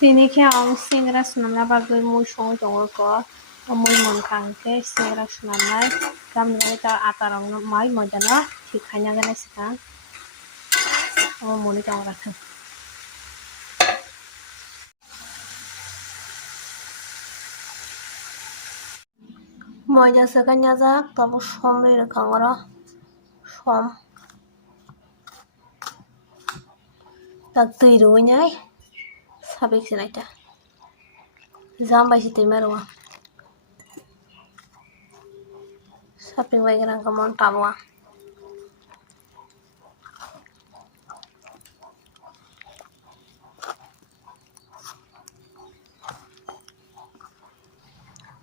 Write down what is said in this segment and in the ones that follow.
Tineke ang segra sunamna bagoi mui songo tongo ko mui monkangke segra sunamnai gamni ta atarong no mai modano thik khaina gana sikang muni tongo rathang. Moida sakanya jak tabo som ri rakang oro som tak tui rui nyai sabik sinaita jambai si tui marwa saping bai garang kamon tabwa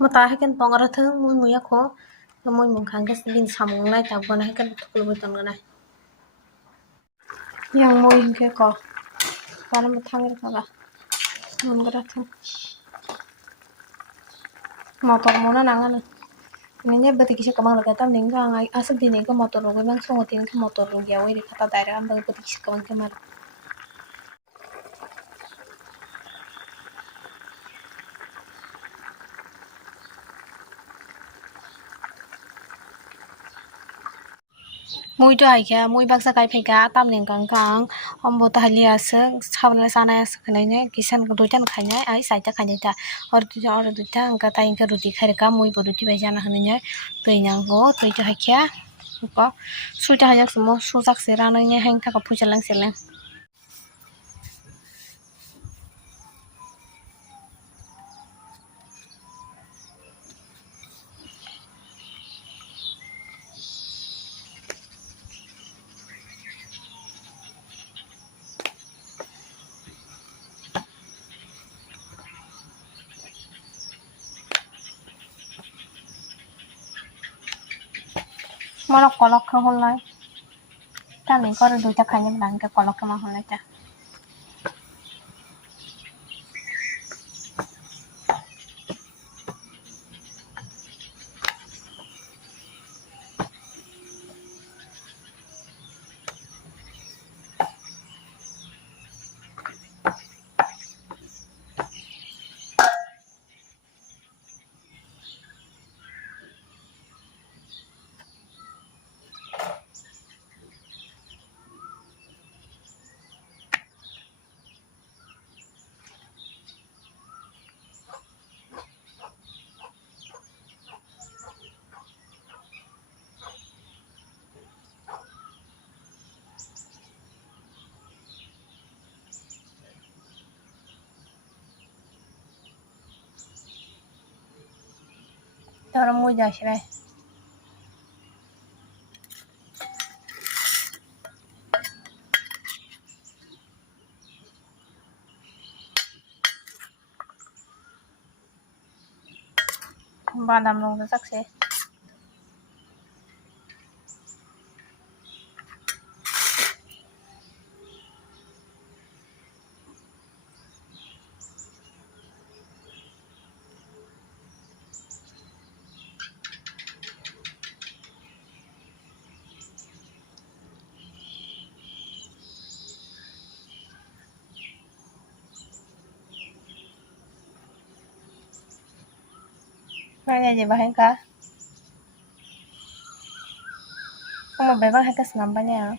mata haken tongara thang mui muya ko mui mungkhangke bin samung nai tabwana haken thukul buton gana yang mui hingke ko param thangir kaba mungara thang motor mona nangana Nanya beti kisi kamang laga tam ningga ngai asa dini ko motor rogo bang songo tin ke motor rogo ya wiri kata daerah ambang beti kisi kamang kemar. Mui to aika mui baksa kai pheka tam ning kang kang ombo ta halia aseng sabna sana askenai ne kisan ko duitan khanya ai saita khanya ta or duita angka ta ingka ruti khairka mui bo ruti bai jana hananya tui nango tui to hakya ko suita hajak sumo sujak se rana ne hang ta ko pujalang seleng. Mana kolok ka holai tam ning ko duita khanya blang ka kolok ka ma holai ta. Tara mui jasrai. Badam rong sakse. Nanya je bahen ka. Kamu bebang hakas nambahnya.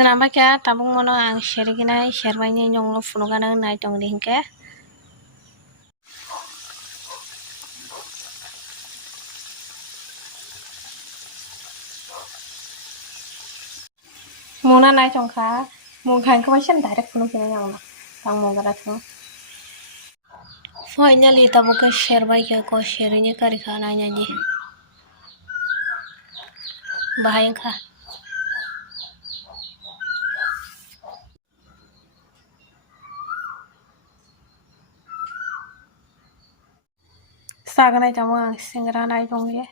Senamanya tabung mono ang share ginai share mainnya nyong lo funugana nai tong di hingke. Mona nai tong ka mong kan ko chen direct funug kena yang na tang mong gara tu. Finally tabung ka share bai ka ko share nya kari ka nai nya ji. Bahayang ka. Saganai tabung ang singra nai tong ye.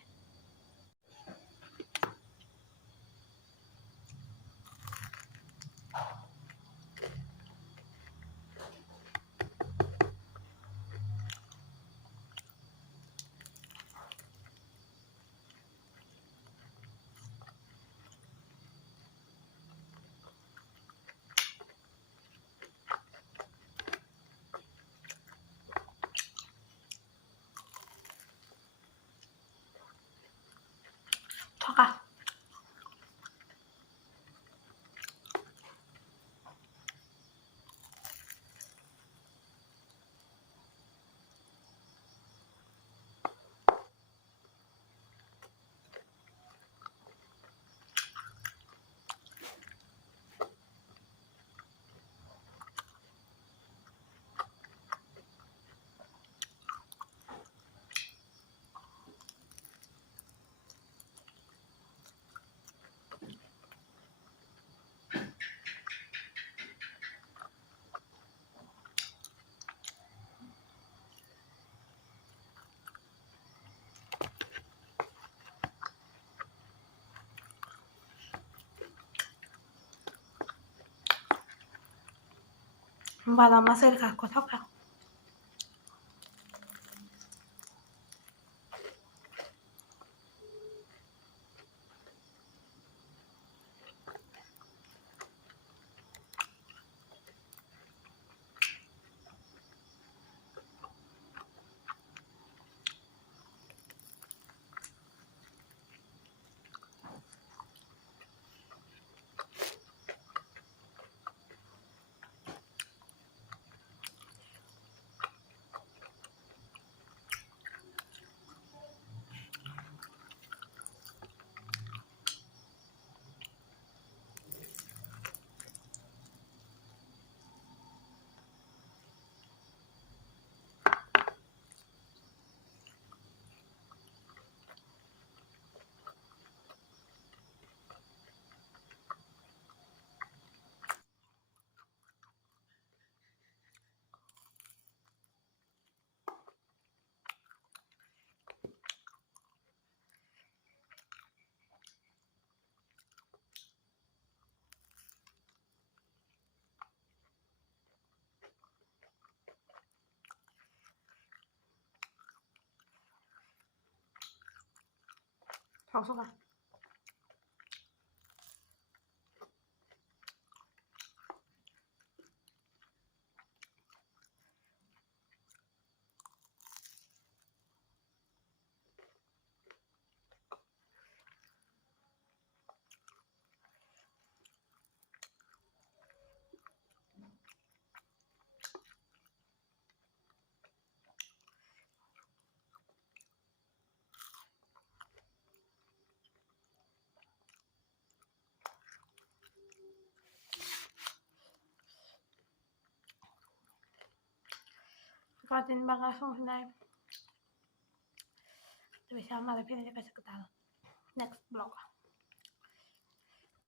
Thoka. Bala masir ka ko thoka. Thong suka. Katin baka song hinay. Tapi sama tapi ini kasih ketal. Next vlog.